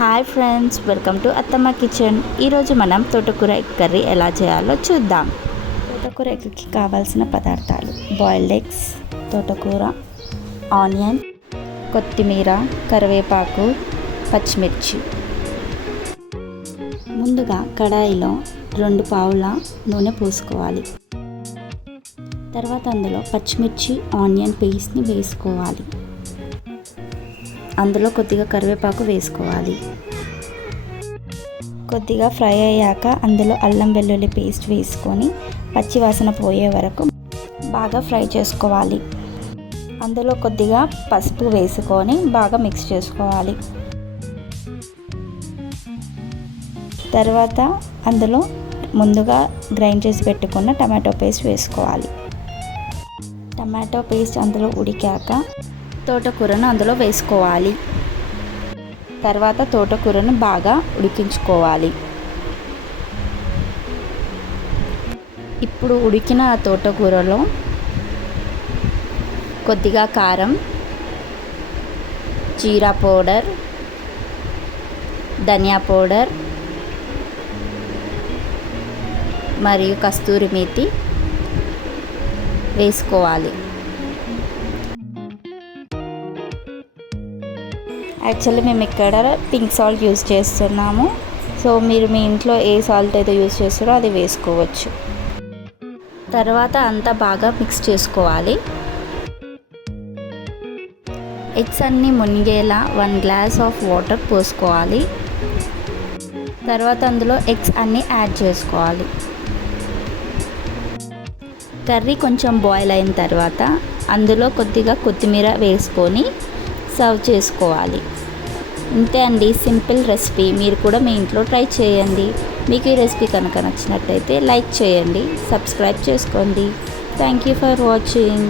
Hi friends, welcome to అత్తమ్మ kitchen. ఈరోజు మనం తోటకూర ఎగ్ కర్రీ ఎలా చేయాలో చూద్దాం. తోటకూర ఎగ్కి కావాల్సిన పదార్థాలు: బాయిల్డ్ ఎగ్స్, తోటకూర, ఆనియన్, కొత్తిమీర, కరివేపాకు, పచ్చిమిర్చి. ముందుగా కడాయిలో 2 పావుల నూనె పోసుకోవాలి. తర్వాత అందులో పచ్చిమిర్చి, ఆనియన్ పేస్ట్ని వేసుకోవాలి. అందులో కొద్దిగా కరివేపాకు వేసుకోవాలి. కొద్దిగా ఫ్రై అయ్యాక అందులో అల్లం వెల్లుల్లి పేస్ట్ వేసుకొని పచ్చివాసన పోయే వరకు బాగా ఫ్రై చేసుకోవాలి. అందులో కొద్దిగా పసుపు వేసుకొని బాగా మిక్స్ చేసుకోవాలి. తర్వాత అందులో ముందుగా గ్రైండ్ చేసి పెట్టుకున్న టమాటో పేస్ట్ వేసుకోవాలి. టమాటో పేస్ట్ అందులో ఉడికాక తోటకూరను అందులో వేసుకోవాలి. తర్వాత తోటకూరను బాగా ఉడికించుకోవాలి. ఇప్పుడు ఉడికిన తోటకూరలో కొద్దిగా కారం, జీరా పౌడర్, ధనియా పౌడర్ మరియు కస్తూరి మేతి వేసుకోవాలి. యాక్చువల్లీ మేము ఇక్కడ పింక్ సాల్ట్ యూజ్ చేస్తున్నాము. సో మీరు మీ ఇంట్లో ఏ సాల్ట్ అయితే యూజ్ చేస్తారో అది వేసుకోవచ్చు. తర్వాత అంతా బాగా మిక్స్ చేసుకోవాలి. ఎగ్స్ అన్నీ మునిగేలా 1 గ్లాస్ ఆఫ్ వాటర్ పోసుకోవాలి. తర్వాత అందులో ఎగ్స్ అన్నీ యాడ్ చేసుకోవాలి. కర్రీ కొంచెం బాయిల్ అయిన తర్వాత అందులో కొద్దిగా కొత్తిమీర వేసుకొని సర్వ్ చేసుకోవాలి. ఇంతే అండి, సింపుల్ రెసిపీ. మీరు కూడా మీ ఇంట్లో ట్రై చేయండి. మీకు ఈ రెసిపీ కనుక నచ్చినట్టయితే లైక్ చేయండి, సబ్స్క్రైబ్ చేసుకోండి. Thank you for watching.